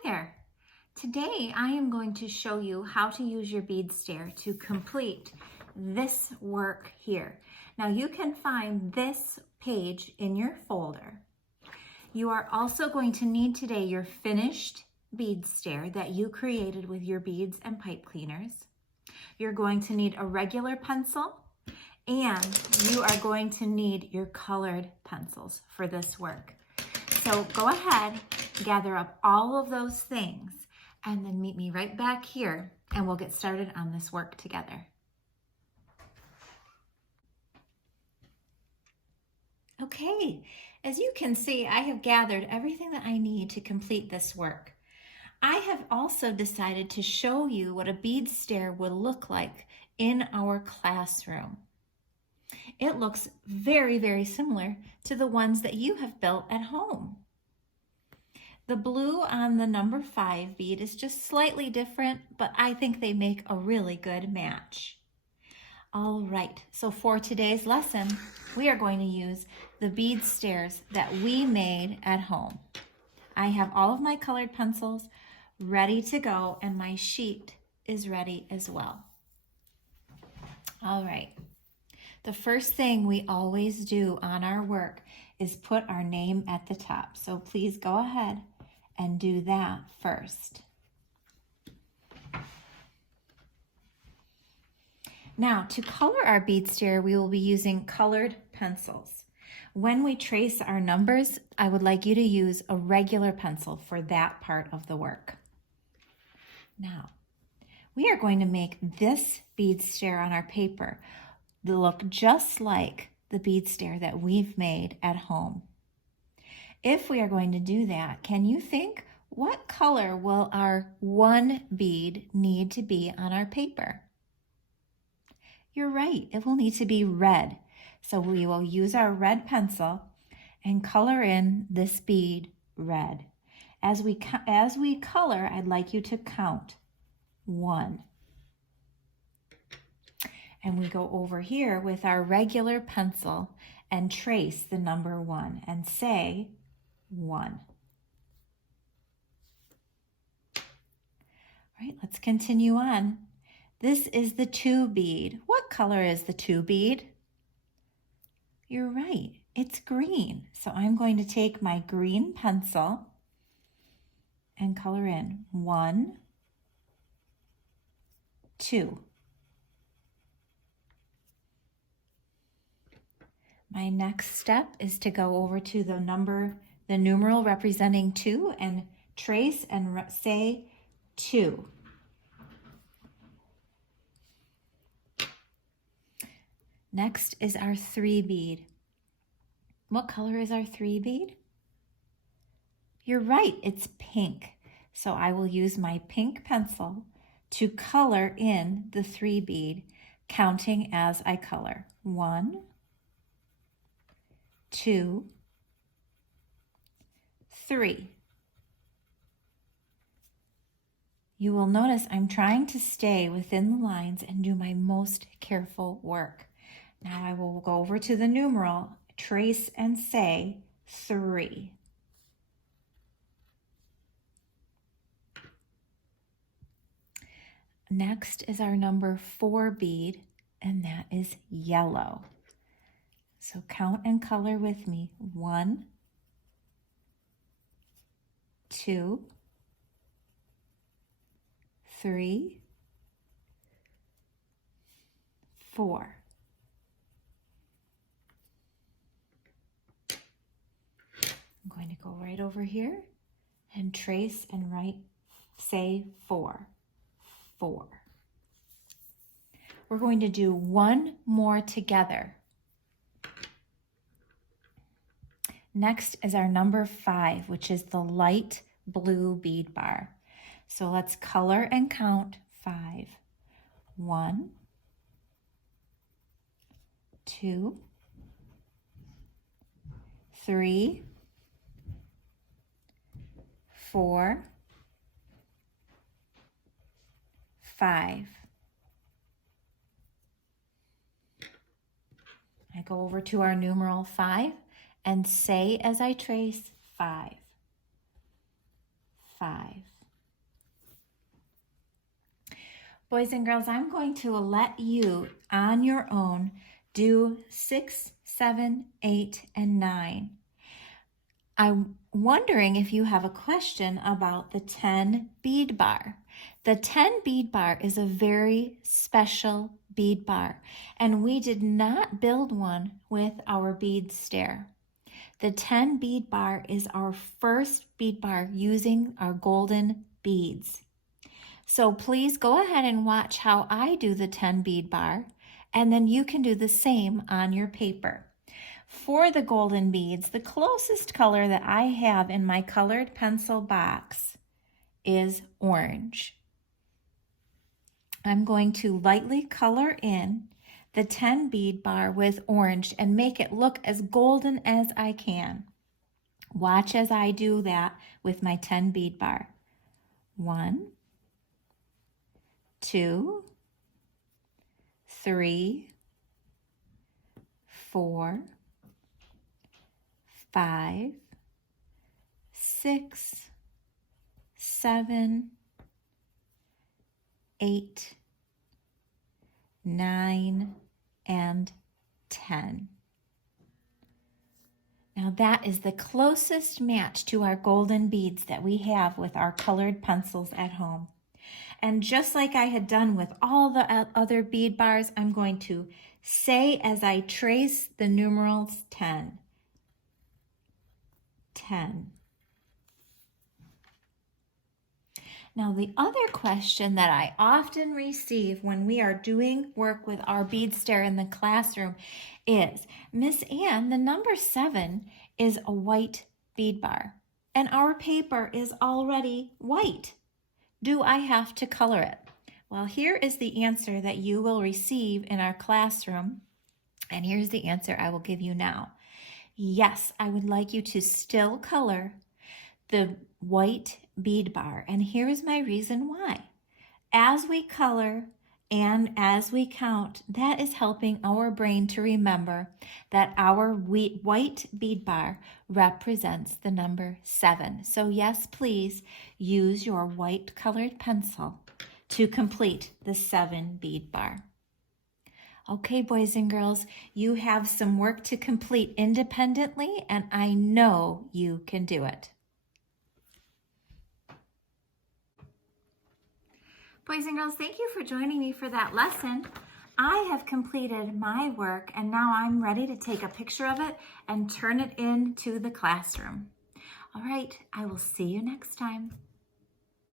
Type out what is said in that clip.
Hi there. Today I am going to show you how to use your bead stair to complete this work here. Now you can find this page in your folder. You are also going to need today your finished bead stair that you created with your beads and pipe cleaners. You're going to need a regular pencil, and you are going to need your colored pencils for this work. So go ahead, gather up all of those things, and then meet me right back here and we'll get started on this work together. Okay, as you can see, I have gathered everything that I need to complete this work. I have also decided to show you what a bead stair would look like in our classroom. It looks very, very similar to the ones that you have built at home. The blue on the number 5 bead is just slightly different, but I think they make a really good match. All right, so for today's lesson, we are going to use the bead stairs that we made at home. I have all of my colored pencils ready to go, and my sheet is ready as well. All right. The first thing we always do on our work is put our name at the top. So please go ahead and do that first. Now, to color our bead stair, we will be using colored pencils. When we trace our numbers, I would like you to use a regular pencil for that part of the work. Now, we are going to make this bead stair on our paper look just like the bead stair that we've made at home. If we are going to do that, can you think, what color will our one bead need to be on our paper? You're right, it will need to be red. So we will use our red pencil and color in this bead red. As we color, I'd like you to count 1. And we go over here with our regular pencil and trace the number 1 and say 1. All right, let's continue on. This is the 2 bead. What color is the 2 bead? You're right, it's green. So I'm going to take my green pencil and color in 1, 2. My next step is to go over to the numeral representing 2 and trace and say 2. Next is our 3 bead. What color is our 3 bead? You're right, it's pink. So I will use my pink pencil to color in the 3 bead, counting as I color. 1, 2, 3. You will notice I'm trying to stay within the lines and do my most careful work. Now I will go over to the numeral, trace and say 3. Next is our number 4 bead, and that is yellow. So count and color with me. 1, 2, 3, 4. I'm going to go right over here and trace and say 4. 4. We're going to do one more together. Next is our number 5, which is the light blue bead bar. So let's color and count 5. 1, 2, 3, 4, 5. I go over to our numeral 5 and say as I trace 5. 5. Boys and girls, I'm going to let you on your own do 6, 7, 8, and 9. I'm wondering if you have a question about the 10 bead bar. The 10 bead bar is a very special bead bar, and we did not build one with our bead stair. The 10 bead bar is our first bead bar using our golden beads. So please go ahead and watch how I do the 10 bead bar, and then you can do the same on your paper. For the golden beads, the closest color that I have in my colored pencil box is orange. I'm going to lightly color in the 10 bead bar with orange and make it look as golden as I can. Watch as I do that with my 10 bead bar. 1, 2, 3, 4, 5, 6, 7, 8, 9, and 10. Now that is the closest match to our golden beads that we have with our colored pencils at home. And just like I had done with all the other bead bars, I'm going to say as I trace the numerals 10. 10. Now the other question that I often receive when we are doing work with our bead stair in the classroom is, Miss Ann, the number 7 is a white bead bar and our paper is already white. Do I have to color it? Well, here is the answer that you will receive in our classroom, and here's the answer I will give you now. Yes, I would like you to still color the white bead bar, and here is my reason why. As we color and as we count, that is helping our brain to remember that our white bead bar represents the number 7. So yes, please use your white colored pencil to complete the 7 bead bar. Okay, boys and girls, you have some work to complete independently, and I know you can do it. Boys and girls, thank you for joining me for that lesson. I have completed my work, and now I'm ready to take a picture of it and turn it into the classroom. All right, I will see you next time.